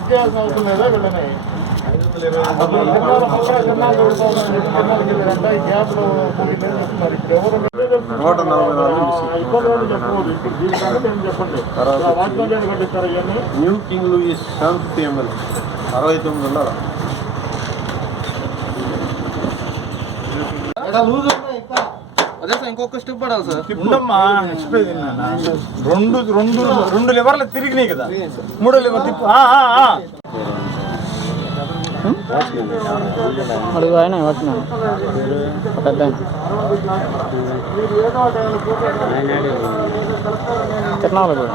చేయాల్సిన అవసరం లేదా వీళ్ళని నూట నలభై నాలుగు చెప్పండి new king Louis seven fifty అరవై తొమ్మిది వందల అదే సార్ ఇంకొక స్టెప్ పడాలి సార్ ఉండమ్మా విన్నానా? రెండు రెండు రెండు లివర్లు తిరిగినాయి కదా మూడో లివర్ తిప్పు ఆ, ఆ, ఆ. అడుగు ఆయన ఒక పెద్ద. తిరునాళ్ళ కూడా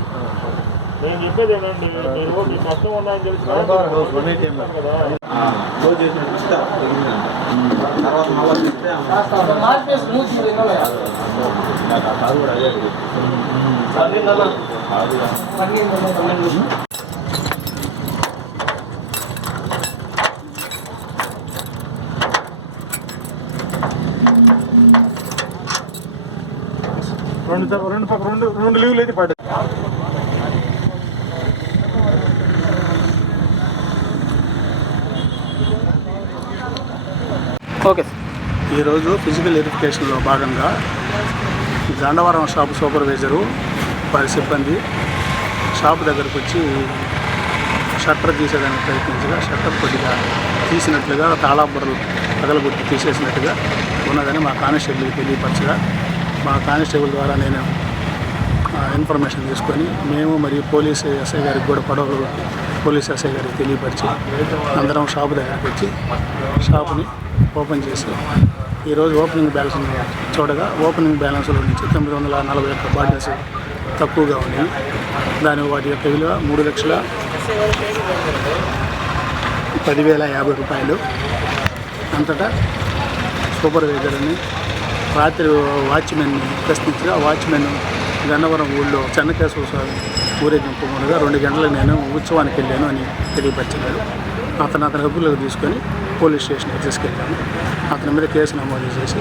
నేను చెప్పేది ఏంటండి మీరు మీకు కష్టం ఉన్నాయని తెలిసి తర్వాత. రెండు త- రెండు పక్క రెండు రెండు లీవ్లు అయితే పడ్డాయి. ఓకే ఈరోజు ఫిజికల్ వెరిఫికేషన్లో భాగంగా గండవరం షాప్ సూపర్వైజరు వారి సిబ్బంది షాపు దగ్గరకు వచ్చి షట్టర్ తీసేదానికి ప్రయత్నించగా షట్టర్ కొద్దిగా తీసినట్లుగా తాళాబుర్రలు పగలగొట్టి తీసేసినట్టుగా ఉన్నదని మా కానిస్టేబుల్కి తెలియపరచగా మా కానిస్టేబుల్ ద్వారా నేను ఇన్ఫర్మేషన్ తీసుకొని మేము మరియు పోలీస్ ఎస్ఐ గారికి కూడా పడవలు పోలీస్ ఎస్ఐ గారికి తెలియపరిచి అందరం షాపు దగ్గరికి వచ్చి షాపుని ఓపెన్ చేసి ఈరోజు ఓపెనింగ్ బ్యాలెన్స్ చూడగా ఓపెనింగ్ బ్యాలెన్స్లో నుంచి తొమ్మిది వందల నలభై ఒక్క బాటిల్స్ తక్కువగా ఉన్నాయి. దాని వాటి యొక్క విలువ మూడు లక్షల పదివేల యాభై రూపాయలు. అంతటా సూపర్వైజర్ని రాత్రి వాచ్మెన్ని ప్రశ్నించగా వాచ్మెన్ గన్నవరం ఊళ్ళో చెన్నకేశ్వర స్వామి ఊరేగింపు ముందుగా రెండు గంటలకు నేను ఉత్సవానికి వెళ్ళాను అని తెలియపరిచాడు అతను అతని డబ్బులకు తీసుకొని పోలీస్ స్టేషన్కి తీసుకెళ్ళాను అతని మీద కేసు నమోదు చేసి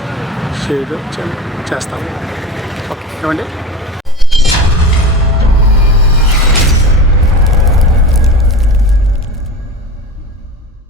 షేడ్ చేస్తాము. ఏమండి?